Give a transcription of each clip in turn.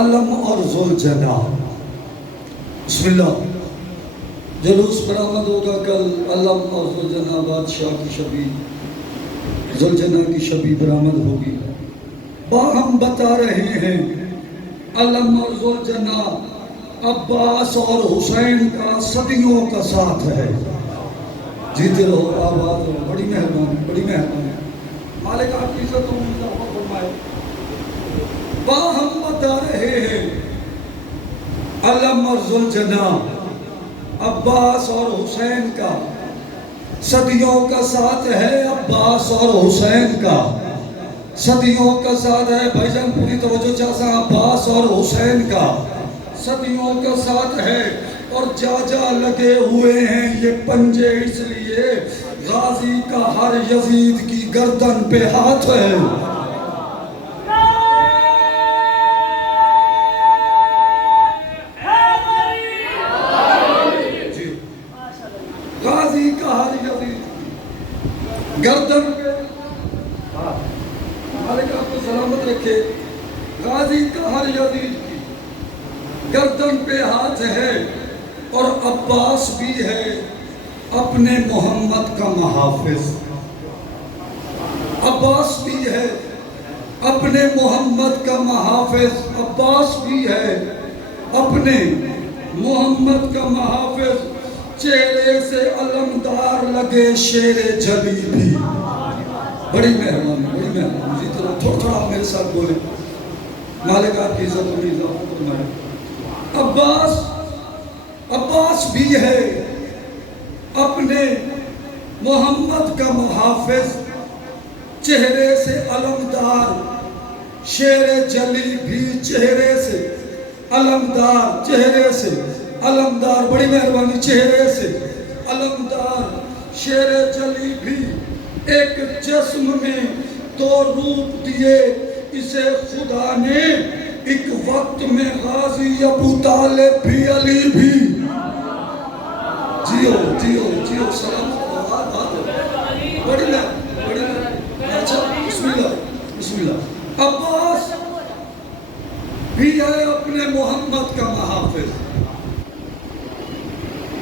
علم اور ذوالجناح. بسم اللہ. جلوس برآمد ہوگا کل. علم اور ذوالجناح بادشاہ کی شبیہ، ذوالجناح کی شبیہ برآمد ہوگی. ہم بتا رہے ہیں علم اور ذوالجناح عباس اور حسین کا صدیوں کا ساتھ ہے. جیتے رہو، آباد رہو. بڑی مہربانی، بڑی مہربانی. مالک آپ کی عزت و اضافہ فرمائے. ہم بتا رہے ہیں علم اور ذوالجناح عباس اور حسین کا صدیوں کا ساتھ ہے. عباس اور حسین کا صدیوں کا ساتھ ہے. بھائی جان پوری توجہ چاہتا. عباس اور حسین کا صدیوں کا ساتھ ہے. اور جا جا لگے ہوئے ہیں یہ پنجے اس لیے غازی کا ہر یزید کی گردن پہ ہاتھ ہے. غازی کا ہر یزید گردن پہ، مالک آپ کو سلامت رکھے. غازی کا ہر یزید کی گردن پہ ہاتھ ہے. اور عباس بھی ہے اپنے محمد کا محافظ. عباس بھی ہے اپنے محمد کا محافظ. عباس بھی ہے اپنے محمد کا محافظ. چہرے سے علمدار لگے شیر جلی بھی. بڑی مہربانی، بڑی مہربانی. جی تھوڑا تھوڑا آپ میرے ساتھ بولیں. مالک آپ کی عزت و اضافہ فرمائے. عباس بھی ہے اپنے محمد کا محافظ. چہرے سے علمدار شیر جلی بھی. چہرے سے علمدار، چہرے سے علمدار. بڑی مہربانی. چہرے سے علمدار شیر جلی بھی. ایک جسم میں دو روپ دیے اسے خدا نے. ایک وقت میں غازی ابو طالب بھی علی بھی. جیو جیو جیو. سلام. بڑی لے بڑی لے. اچھا بسم اللہ بسم اللہ. عباس بھی ہے اپنے محمد کا محافظ.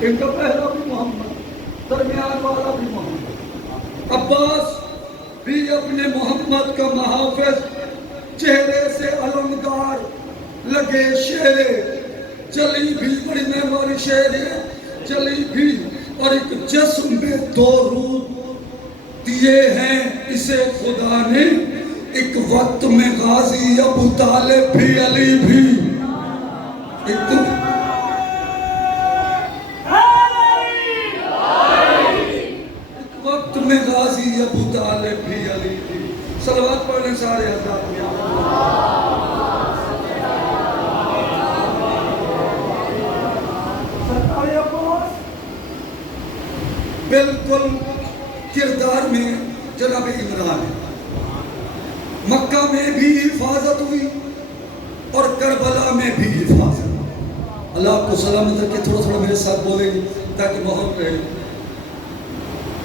ان کا پہلا بھی محمد، درمیان والا بھی محمد. عباس بھی اپنے محمد کا محافظ. چہرے سے علمدار لگے شیر جلی بھی. بڑی مہربانی. شیر جلی بھی. اور ایک جسم میں دو روپ دیے ہیں اسے خدا نے. ایک وقت میں غازی ابو طالب بھی علی بھی. ایک وقت میں غازی ابو طالب بھی علی بھی. صلوات پڑھنے سارے حضرات. بالکل کردار میں جناب عمران ہے. مکہ میں بھی حفاظت ہوئی اور کربلا میں بھی حفاظت. اللہ آپ کو سلامت رکھے. تھوڑا تھوڑا میرے ساتھ بولیں گے تاکہ ماحول رہے.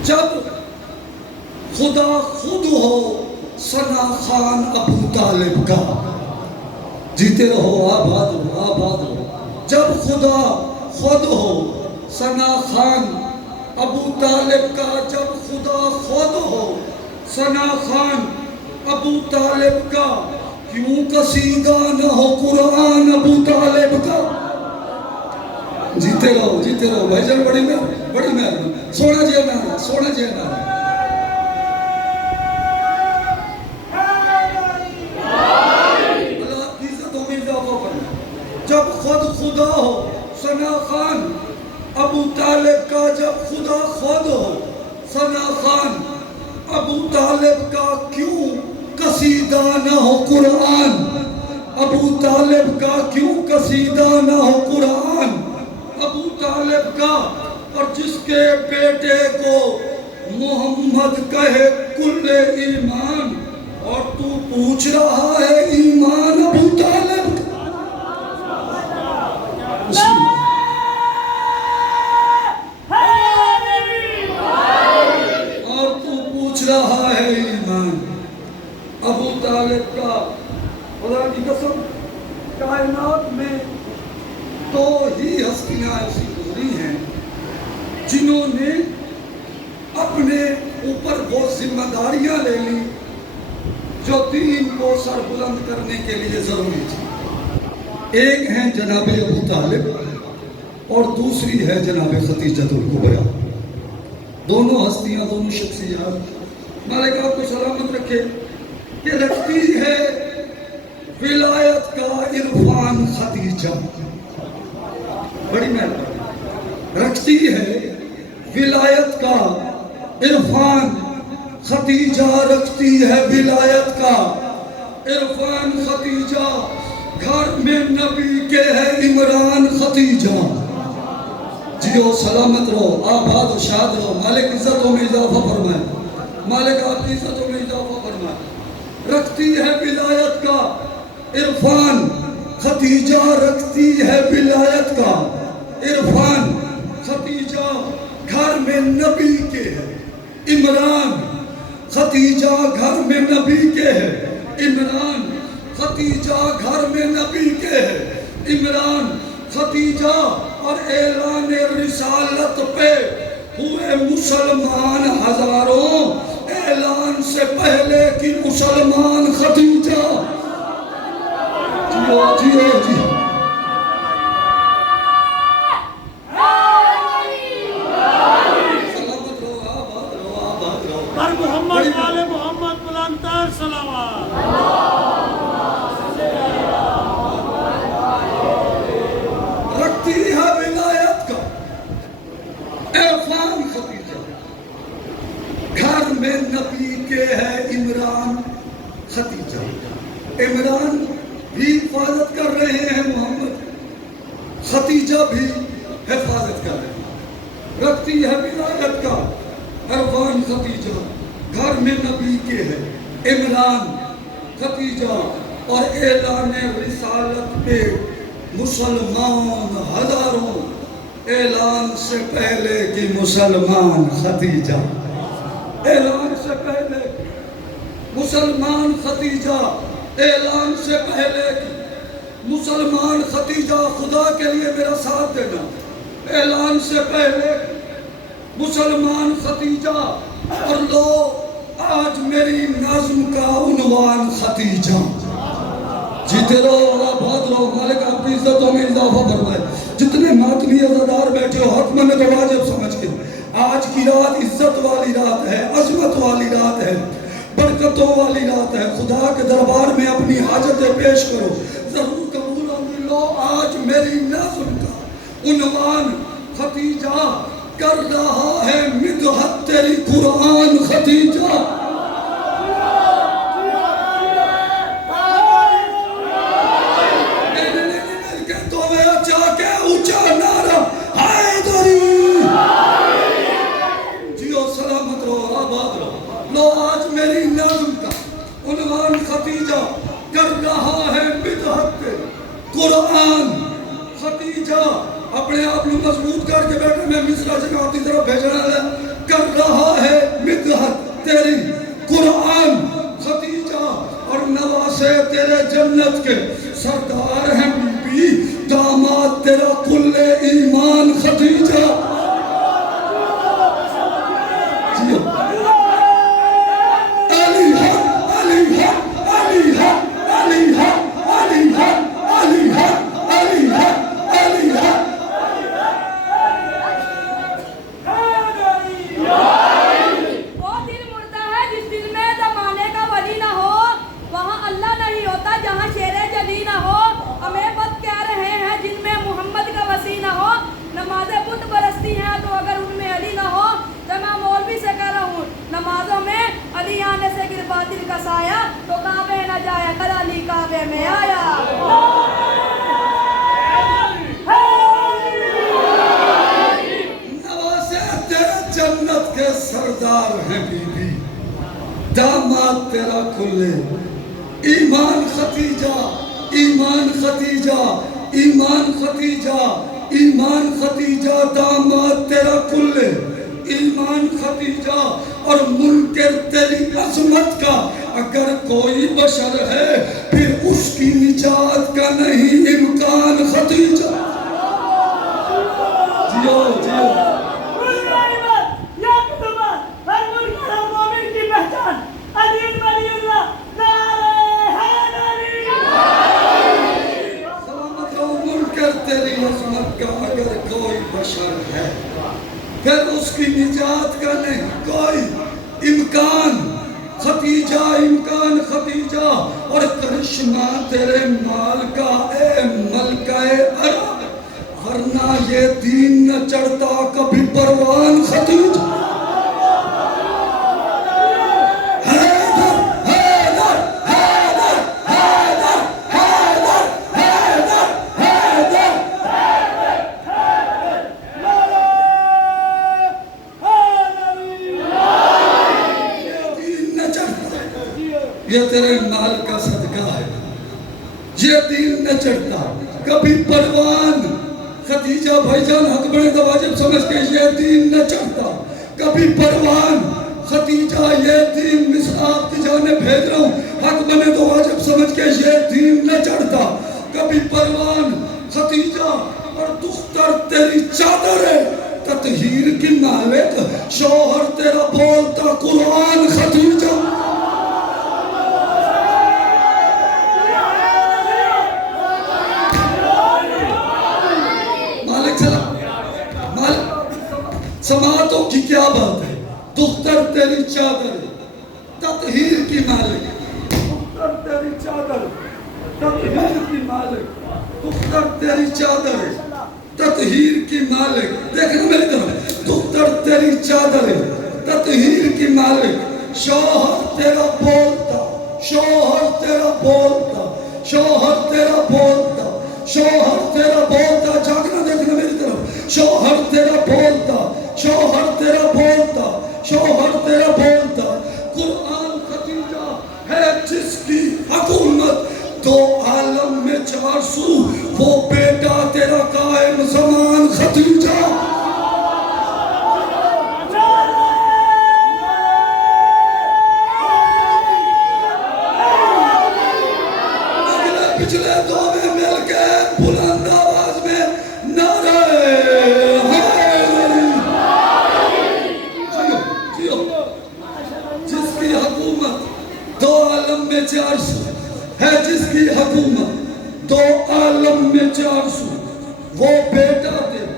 جب خدا خود ہو ثنا خان ابو طالب کا. جیتے رہو، آباد رہو، آباد رہو. جب خدا خود ہو ثنا خان ابو طالب کا. جب خدا خود ہو ثنا خان ابو طالب کا. کیوں قصیدہ نہ ہو قرآن ابو طالب کا. جیتے رہو جیتے رہو بھائی جان. بڑی مہربانی. سونا جی نارا، سونا جی نارا. اللہ کی عزت و اضافہ فرمائے. جب خود خدا ہو ثنا خان ابو طالب کا. جب خدا خود ہو ثنا خان ابو طالب کا. کیوں قصیدہ نہ ہو قرآن ابو طالب کا. کیوں قصیدہ نہ ہو قرآن ابو طالب کا. اور جس کے بیٹے کو محمد کہے کل ایمان، اور تو پوچھ رہا ہے ایمان ابو طالب کا. اور تو پوچھ رہا ہے ایمان ابو طالب کا. خدا کی قسم کائنات میں دو ہی ہستیاں ایسی گزری ہیں جنہوں نے اپنے اوپر وہ ذمہ داریاں لے لی جو دین کو سر بلند کرنے کے لیے ضروری تھی۔ ایک ہیں جناب ابو طالب اور دوسری ہے جناب خدیجہ الکبریٰ۔ دونوں ہستیاں، دونوں شخصیات مالک آپ کو سلامت رکھے کہ رکھتی ہے ولایت کا عرفان خدیجہ، بڑی مہربانی، رکھتی ہے ولایت کا عرفان خدیجہ، رکھتی ہے ولایت کا عرفان خدیجہ، گھر میں نبی کے ہے عمران خدیجہ۔ جیو سلامت رہو، آباد و شاد رہو، مالک عزتوں میں اضافہ فرمائے، مالک آپ کی عزتوں میں اضافہ فرمائے۔ رکھتی ہے ولایت کا عرفان خدیجہ، رکھتی ہے ولایت کا عرفان خدیجہ، گھر میں نبی کے ہے عمران خدیجہ، گھر میں نبی کے ہے عمران خدیجہ، گھر میں نبی کے ہے عمران خدیجہ۔ اور اعلان رسالت پہ ہوئے مسلمان ہزاروں، اعلان سے پہلے کی مسلمان خدیجہ۔ جیو جیو جیو، سلامت رہو، آباد رہو، آباد رہو۔ پر محمد والے محمد بلندر صلوات۔ رکھتی ہے ولایت کا عرفان خدیجہ، گھر میں نبی کے ہے عمران خدیجہ۔ عمران بھی حفاظت کر رہے ہیں محمد، خدیجہ بھی حفاظت کر رہے ہیں۔ رکھتی ہے ولایت کا عرفان خدیجہ، گھر میں نبی کے ہے عمران خدیجہ، اور اعلان رسالت پہ مسلمان ہزاروں، اعلان سے پہلے کی مسلمان خدیجہ، اعلان سے پہلے مسلمان خدیجہ، اعلان سے پہلے کی مسلمان خدیجہ۔ خدا کے لیے میرا ساتھ دینا، اعلان سے پہلے مسلمان خدیجہ۔ اور لو آج میری نظم کا عنوان خدیجہ۔ جیتے رہو، آباد رہو، مالک آپ کی عزتوں میں اضافہ فرمائے۔ جتنے ماتمی عزادار بیٹھے ہو حتم میں تو واجب سمجھ کے، آج کی رات عزت والی رات ہے، عظمت والی رات ہے، برکتوں والی رات ہے۔ خدا کے دربار میں اپنی حاجتیں پیش کرو، ضرور قبول ہوں گی۔ لو آج میری نظم کا عنوان خدیجہ، کر رہا ہے مدحت تیری قرآن خدیجہ۔ لو آج میری نظم کا عنوان خدیجہ، کر رہا ہے مدحت قرآن خدیجہ۔ اپنے آپ کو مضبوط کر کے بیٹھے، میں مصرع سے آپ کی طرف بھیجنا ہے۔ کر رہا ہے مدحت تیری قرآن خدیجہ، اور نواسے تیرے جنت کے سردار ہیں بی بی، داماد تیرا کل ایمان خدیجہ۔ نمازوں میں علی آنے سے گر باطل کا سایہ، تو کعبے نہ جائے کل علی کعبے میں آیا۔ نواسے تیرے جنت کے سردار ہیں بی بی، داماد تیرا کھلے ایمان خدیجہ، ایمان خدیجہ، ایمان خدیجہ، ایمان خدیجہ، داماد تیرا کھلے ایمان خدیجہ۔ اور منکر تیری عظمت کا اگر کوئی بشر ہے، پھر اس کی نجات کا نہیں بشر ہے، پھر اس کی نجات کا نہیں کوئی امکان۔ ختیجہ امکان ختیجہ اور کرشمہ تیرے مال کا اے ملکہ عرب، ورنہ یہ دین نہ چڑھتا کبھی پروان ختیجہ۔ یہ تیرے مال کا صدقہ ہے، یہ دین نہ چڑھتا کبھی پروان۔ ختیجہ بھائی جان حق بنے تو واجب سمجھ کے یہ دین نہ چڑھتا کبھی پروان۔ ختیجہ یہ دین مثل آپ کی جانب بھیج رہا ہوں، حق بنے تو واجب سمجھ کے یہ دین نہ چڑھتا کبھی پروان۔ ختیجہ اور دختر تیری چادر ہے تطہیر کی مالک، شوہر تیرا بولتا قرآن۔ ختیجہ سماعتوں کی کیا بات ہے، دختر تیری چادر تطہیر کی مالک، دختر تیری چادر تطہیر کی مالک، دختر تیری چادر تطہیر کی مالک۔ دیکھنا میری طرف، دختر تیری چادر تطہیر کی مالک، شوہر تیرا بولتا، شوہر تیرا بولتا، شوہر تیرا بولتا، شوہر تیرا بولتا۔ جاگنا دیکھنا میری طرف، شوہر تیرا بولتا، شوہر تیرا بولتا، شوہر تیرا بولتا۔ قرآن ختیجہ ہے جس کی حکومت دو عالم میں چار سو، وہ بیٹا تیرا قائم زمان۔ ختیجہ اگلے پچھلے دو میں مل کے بلند آواز میں نعرہ چار سو ہے، جس کی حکومت دو عالم میں چار سو، وہ بیٹا تیرا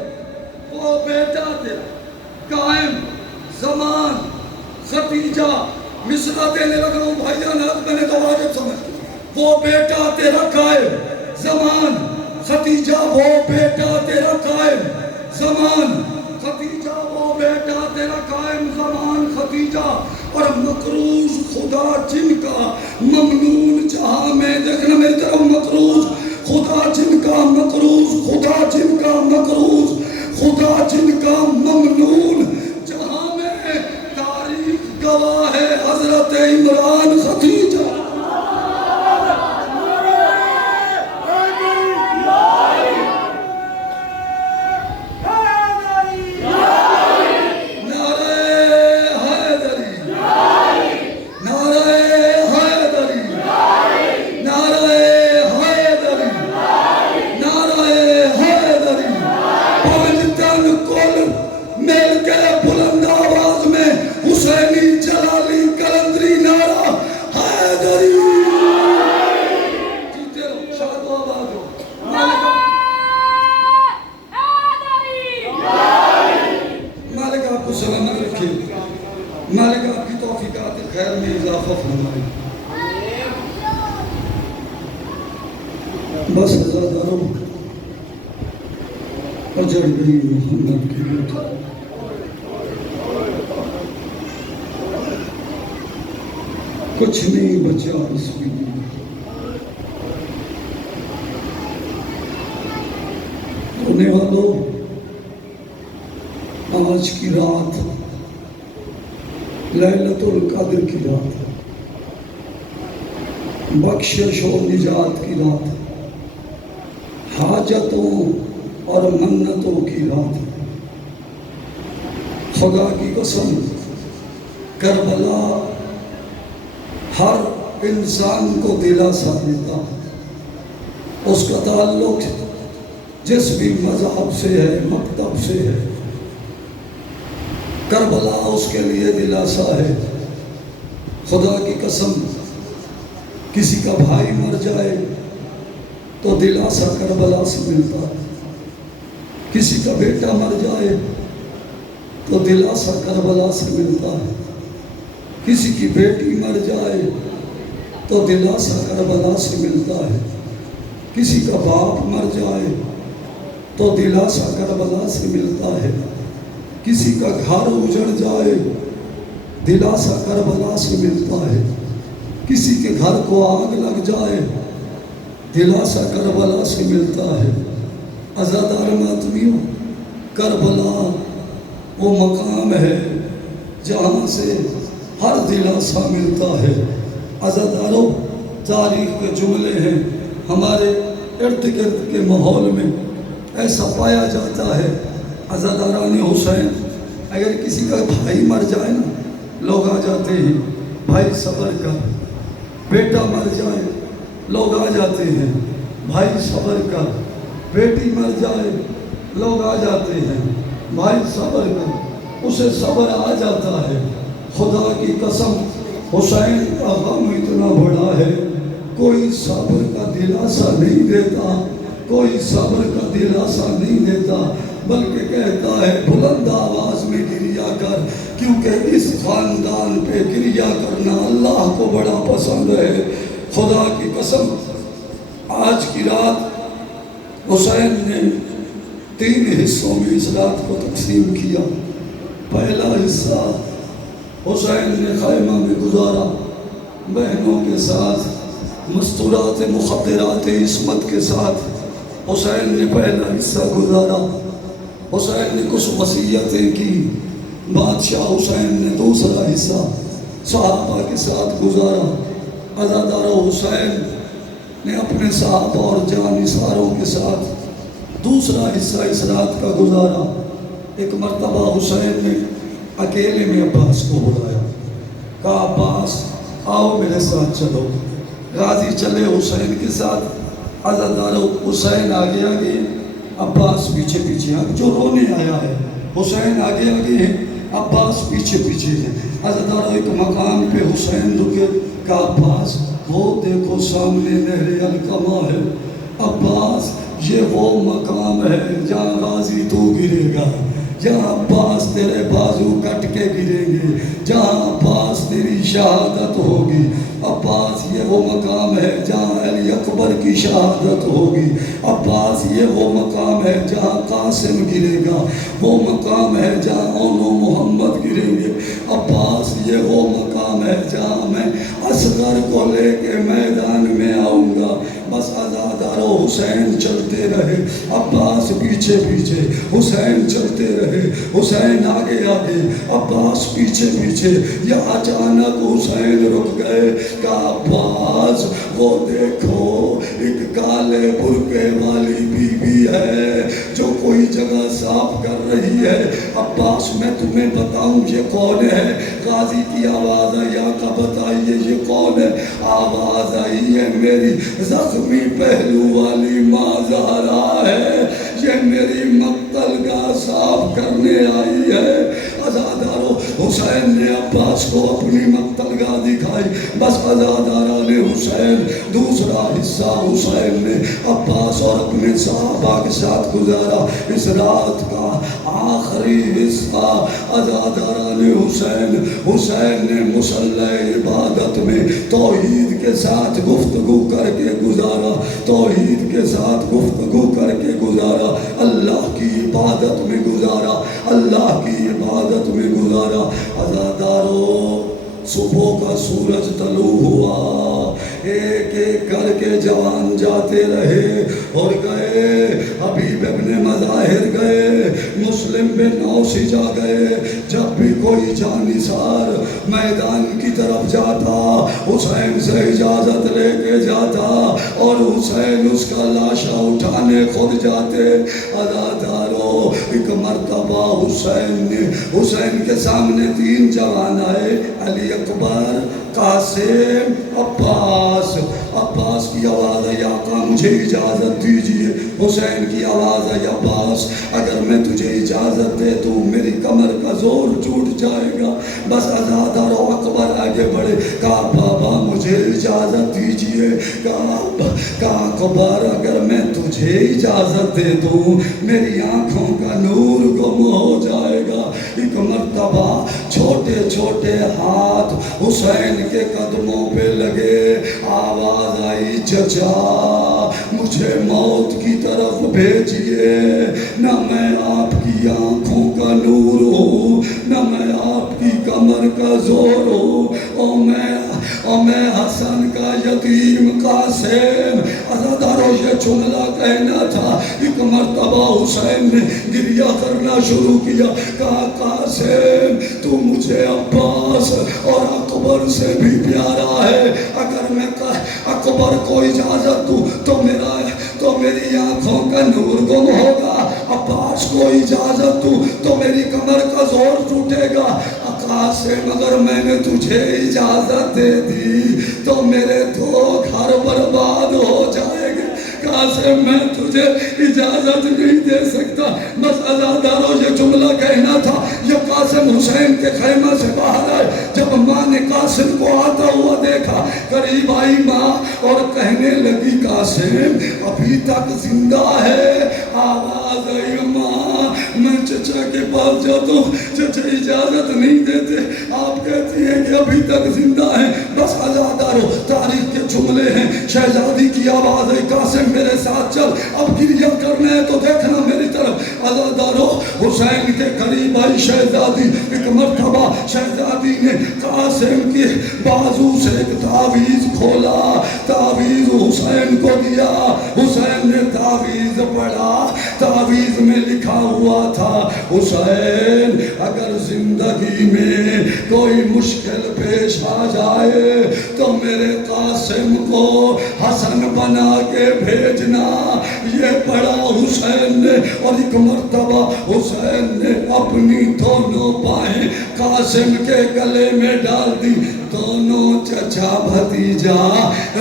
قائم زمان۔ ختیجہ مصرع دینے لگ رہا ہوں بھائی جان، حق میں نے تو واجب سمجھ، وہ بیٹا تیرا قائم زمان۔ ختیجہ وہ بیٹا تیرا قائم زمان، ختیجہ وہ بیٹا تیرا قائم زمان۔ ختیجہ اور مقروض خدا جن کا ممنون جہاں میں، دیکھنا میری طرف، مقروض خدا جن کا، مقروض خدا جن کا، مقروض خدا جن کا ممنون جہاں میں، تاریخ گواہ ہے حضرت عمران۔ ختیجہ مالک آپ کی توفیقات خیر میں اضافہ فرمائے۔ بس ہزاداروں اجڑ گئی محمد کی بیٹی، کچھ نہیں بچا اس میں۔ ہونے والوں، آج کی رات لیلۃ القدر کی رات ہے، بخشش و نجات کی رات ہے، حاجتوں اور منتوں کی رات ہے۔ خدا کی قسم، کربلا ہر انسان کو دلاسا دیتا ہے، اس کا تعلق جس بھی مذہب سے ہے، مکتب سے ہے، کربلا اس کے لیے دلاسا ہے۔ خدا کی قسم، کسی کا بھائی مر جائے تو دلاسا کربلا سے ملتا ہے، کسی کا بیٹا مر جائے تو دلاسا کربلا سے ملتا ہے، کسی کی بیٹی مر جائے تو دلاسا کربلا سے ملتا ہے، کسی کا باپ مر جائے تو دلاسا کربلا سے ملتا ہے، کسی کا گھر اجڑ جائے دلاسا کربلا سے ملتا ہے، کسی کے گھر کو آگ لگ جائے دلاسا کربلا سے ملتا ہے۔ عزادار ماتمیوں، کربلا وہ مقام ہے جہاں سے ہر دلاسا ملتا ہے۔ عزاداروں، تاریخ کے جملے ہیں، ہمارے ارد گرد کے ماحول میں ایسا پایا جاتا ہے۔ عزاداران حسین، اگر کسی کا بھائی مر جائے نا، لوگ آ جاتے ہیں بھائی صبر کر، بیٹا مر جائے لوگ آ جاتے ہیں بھائی صبر کر، بیٹی مر جائے لوگ آ جاتے ہیں بھائی صبر کر، اسے صبر آ جاتا ہے۔ خدا کی قسم، حسین کا غم اتنا بڑا ہے، کوئی صبر کا دلاسا نہیں دیتا، کوئی صبر کا دلاسا نہیں دیتا، بلکہ کہتا ہے بلند آواز میں گریا کر، کیونکہ اس خاندان پہ گریا کرنا اللہ کو بڑا پسند ہے۔ خدا کی قسم، آج کی رات حسین نے 3 حصوں میں اس رات کو تقسیم کیا۔ پہلا حصہ حسین نے خیمہ میں گزارا، بہنوں کے ساتھ، مستورات مخدرات عصمت کے ساتھ حسین نے پہلا حصہ گزارا۔ حسین نے کچھ وصیتیں کی، بادشاہ حسین نے دوسرا حصہ صحابہ کے ساتھ گزارا۔ عزادار حسین نے اپنے صحابہ اور جانثاروں کے ساتھ دوسرا حصہ اس رات کا گزارا۔ ایک مرتبہ حسین نے اکیلے میں عباس کو بلایا، کہا عباس آؤ میرے ساتھ چلو۔ غازی چلے حسین کے ساتھ، عزادار حسین آگے آگے، عباس پیچھے پیچھے، اب جو رونے آیا ہے حسین آگے آگے ہیں، عباس پیچھے پیچھے ہیں۔ عزادار ایک مقام پہ حسین رکے، کہا عباس وہ دیکھو سامنے نہر القما ہے، عباس یہ وہ مقام ہے جہاں غازی تو گرے گا، جہاں عباس تیرے بازو کٹ کے گریں گے، جہاں عباس تیری شہادت ہوگی۔ عباس یہ وہ مقام ہے جہاں علی اکبر کی شہادت ہوگی، عباس یہ وہ مقام ہے جہاں قاسم گرے گا، وہ مقام ہے جہاں اون و محمد گریں گے، عباس یہ وہ مقام ہے جہاں میں اصغر کو لے کے میدان میں آؤں گا۔ بس عزادار حسین چلتے رہے، عباس پیچھے پیچھے، حسین چلتے رہے، حسین آگے آگے، عباس پیچھے پیچھے۔ یا اچانک حسین رک گئے، کہا عباس وہ دیکھو ایک کالے برقعے والی بی بی ہے جو کوئی جگہ صاف کر رہی ہے۔ عباس میں تمہیں بتاؤں یہ کون ہے؟ غازی کی آواز آئی، آقا بتائیے یہ کون ہے؟ آواز آئی ہے میری زخمی پہلو والی ماں زہرا ہے، یہ میری مقتل گاہ صاف کرنے آئی ہے۔ عزادارو، حسین نے عباس کو اپنی مقتل گاہ دکھائی۔ بس عزاداران حسین، دوسرا حصہ حسین نے عباس اور اپنے صحابہ کے ساتھ گزارا۔ اس رات کا آخری حصہ عزاداران حسین، حسین نے مصلی عبادت میں توحید کے ساتھ گفتگو کر کے گزارا، توحید کے ساتھ گفتگو کر کے گزارا، اللہ کی عبادت میں گزارا، اللہ کی عبادت میں گزارا۔ عزادارو، صبح کا سورج طلوع ہوا، ایک ایک کر کے جوان جاتے رہے اور گئے، حبیب ابن مظاہر گئے، مسلم بن اوسجا گئے۔ جب بھی کوئی جانثار میدان کی طرف جاتا، حسین سے اجازت لے کے جاتا اور حسین اس کا لاشا اٹھانے خود جاتے۔ عزادارو، ایک مرتبہ حسین کے سامنے 3 جوان آئے، علی اکبر، قاسم عباس، عباس کی آواز ہے آقا مجھے اجازت دیجئے، حسین کی آواز ہے عباس اگر میں تجھے اجازت دے تو میری کمر کا زور ٹوٹ جائے گا، بس عزادار و اکبر آگے بڑھے، کہا بابا مجھے اجازت دیجئے، کہا اکبر اگر میں تجھے اجازت دے دوں میری آنکھوں کا نور گم ہو جائے گا۔ ایک مرتبہ چھوٹے چھوٹے ہاتھ حسین کے قدموں پہ لگے، آواز آئی چچا مجھے موت کی طرف بھیجئے، نہ میں آپ کی آنکھوں کا نور ہوں نہ میں آپ کی کمر کا زور ہوں، اور میں حسن کا یتیم قاسم۔ عزاداروں یہ جملہ کہنا تھا، ایک مرتبہ حسین نے گریہ کرنا شروع کیا، کہا قاسم تو مجھے عباس اور اکبر سے بھی پیارا ہے، اگر میں اکبر کو اجازت دوں تو میری آنکھوں کا نور گم ہوگا، عباس کو اجازت دوں تو میری کمر کا زور ٹوٹے گا، قاسم اگر میں نے تجھے اجازت دے دی تو میرے دو گھر برباد ہو جائے گے، قاسم میں تجھے اجازت نہیں دے سکتا۔ بس عزاداروں یہ جملہ کہنا تھا، یہ قاسم حسین کے خیمہ سے باہر آئے، جب ماں نے قاسم کو آتا ہوا دیکھا قریب آئی ماں اور کہنے لگی قاسم ابھی تک زندہ ہے، آواز آئی ماں میں چچا کے پاس جاتا ہوں، چچا اجازت نہیں دیتے، آپ کہتی ہیں کہ ابھی تک زندہ ہیں۔ بس عزاداروں تاریخ کے جملے ہیں، شہزادی کی آواز ہے قاسم میرے ساتھ چل، اب گریہ کرنا ہے تو دیکھنا میری طرف۔ عزاداروں حسین کے قریب آئی شہزادی، ایک مرتبہ شہزادی نے قاسم کے بازو سے ایک تعویذ کھولا، تعویذ حسین کو دیا، حسین نے تعویذ پڑھا، تعویذ میں لکھا ہوا تھا حسین اگر زندگی میں کوئی مشکل پیش آ جائے تو میرے قاسم کو حسن بنا کے بھیجنا، یہ پڑھا حسین نے، اور ایک مرتبہ حسین نے اپنی دونوں بائیں قاسم کے گلے میں ڈال دی، دونوں چچا بھتیجا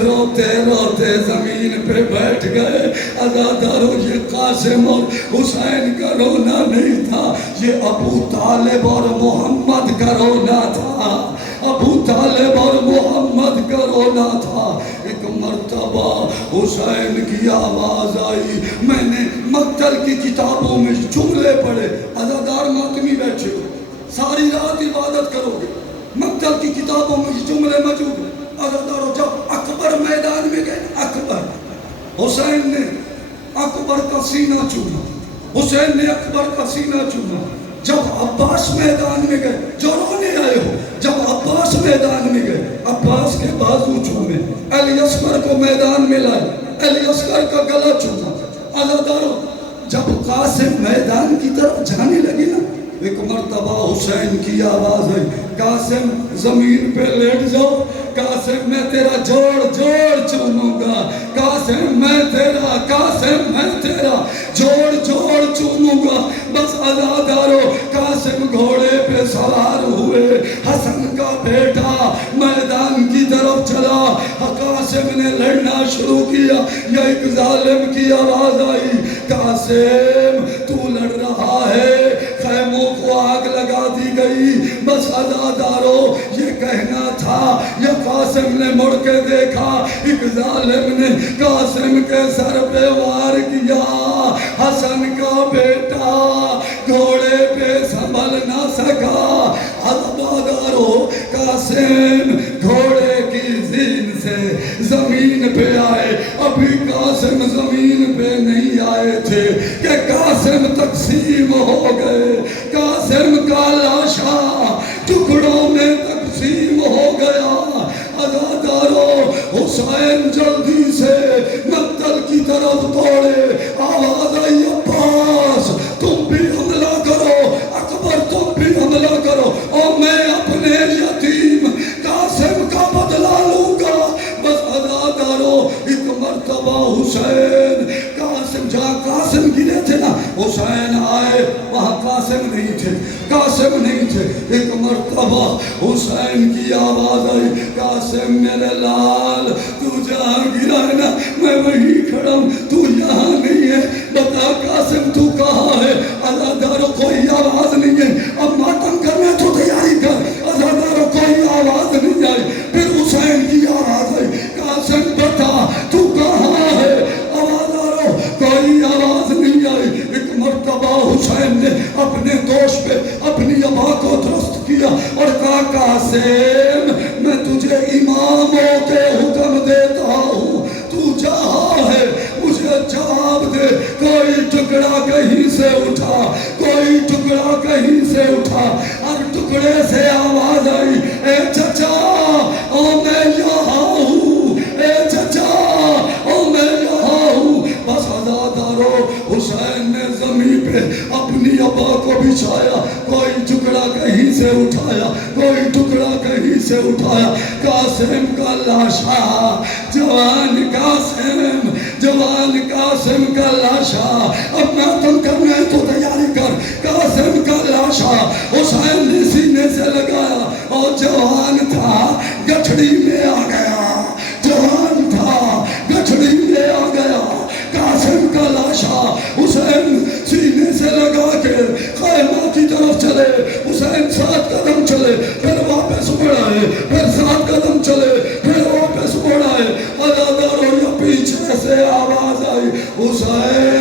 روتے روتے زمین پہ بیٹھ گئے۔ عزاداروں یہ قاسم اور حسین کا رونا نہیں تھا، یہ ابو طالب اور محمد کا رونا تھا، ابو طالب اور محمد کا رونا تھا۔ ایک مرتبہ حسین کی آواز آئی، میں نے مقتل کی کتابوں میں جملے پڑھے، عزادار ماتمی بیٹھے ہو ساری رات عبادت کرو گے، مقتل کی کتابوں میں یہ جملے موجود ہیں۔ عزاداروں جب اکبر میدان میں گئے، اکبر حسین نے اکبر کا سینہ چوما، حسین نے اکبر کا سینہ چوما، جب عباس میدان میں گئے، جو رونے آئے ہو جب عباس میدان میں گئے، عباس کے بازو چومے، علی اصغر کو میدان میں لائے، علی اصغر کا گلا چوما۔ عزاداروں جب قاسم میدان کی طرف جانے لگے نا، ایک مرتبہ حسین کی آواز ہے قاسم زمین پہ لیٹ جاؤ، قاسم میں تیرا جوڑ جوڑ چوموں گا، قاسم میں تیرا جوڑ جوڑ چوموں گا۔ بس عزاداروں قاسم گھوڑے پہ سوار ہوئے، حسن کا بیٹا میدان کی طرف چلا، قاسم نے لڑنا شروع کیا، یا ایک ظالم کی آواز آئی قاسم تو لڑ رہا ہے، خیموں کو آگ لگا دی گئی۔ بس عزاداروں یہ کہنا تھا، یا قاسم نے مڑ کے دیکھا، ایک ظالم نے قاسم کے سر پہ وار کیا، حسن کا بیٹا گھوڑے پہ سنبھل نہ سکا۔ عزاداروں قاسم گھوڑے کی زین سے زمین پہ آئے، ابھی قاسم زمین پہ نہیں آئے تھے کہ قاسم تقسیم ہو گئے، قاسم کا لاشا ٹکڑوں میں تقسیم ہو گیا۔ عزاداروں حسین جلدی سے مقتل کی طرف دوڑے، آواز آئی عباس تم بھی حملہ کرو، اکبر تم بھی حملہ کرو، اور میں اپنے یتیم قاسم کا بدلہ لوں گا۔ بس عزاداروں ایک مرتبہ حسین قاسم جہاں قاسم گرے تھے نا، حسین آئے وہاں قاسم نہیں تھے، قاسم قائم نہیں تھے. ایک مرتبہ حسین کی آواز آئی, قاسم میرے لال تو جہاں گرا ہے نا میں وہیں کھڑا ہوں, تو یہاں نہیں ہے, بتا قاسم تو کہاں ہے. عزادارو کوئی آواز نہیں ہے, اب ماتم کرنا تو تیاری کر. عزادارو کوئی آواز نہیں آئی. پھر حسین کی آواز آئی, قاسم بتا تو کہاں ہے. عزادارو کوئی آواز نہیں آئی. ایک مرتبہ حسین نے اپنے دوست پہ اپنی ابا کو درست کیا اور کہا قاسم میں تجھے اماموں کے حکم دیتا ہوں, تو جہاں ہے مجھے جواب دے. کوئی ٹکڑا کہیں سے اٹھا, کوئی ٹکڑا کہیں سے اٹھا, ہر ٹکڑے سے آواز آئی, اے چچا او میں یہاں ہوں, اے چچا او میں یہاں ہوں. بس عزادارو حسین نے زمین پہ اپنی ابا کو بچھایا, کوئی ٹکڑا کہیں سے اٹھایا, کوئی ٹکڑا کہیں سے اٹھایا. قاسم کا لاشا, جوان قاسم, جوان قاسم کا لاشا. اب ماتم کرنا ہے تو تیاری کر. قاسم کا لاشا حسین نے سینے سے لگایا اور جوان تھا گٹھڑی میں آ گیا, جوان تھا گٹھڑی میں آ گیا. قاسم کا لاشا حسین سینے سے لگا کے خیمہ کی طرف چلے. حسین 7 قدم چلے, پھر واپس بڑھائے, پھر 7 قدم چلے, پھر واپس بڑھائے. عزادارو یا پیچھے سے آواز آئی, حسین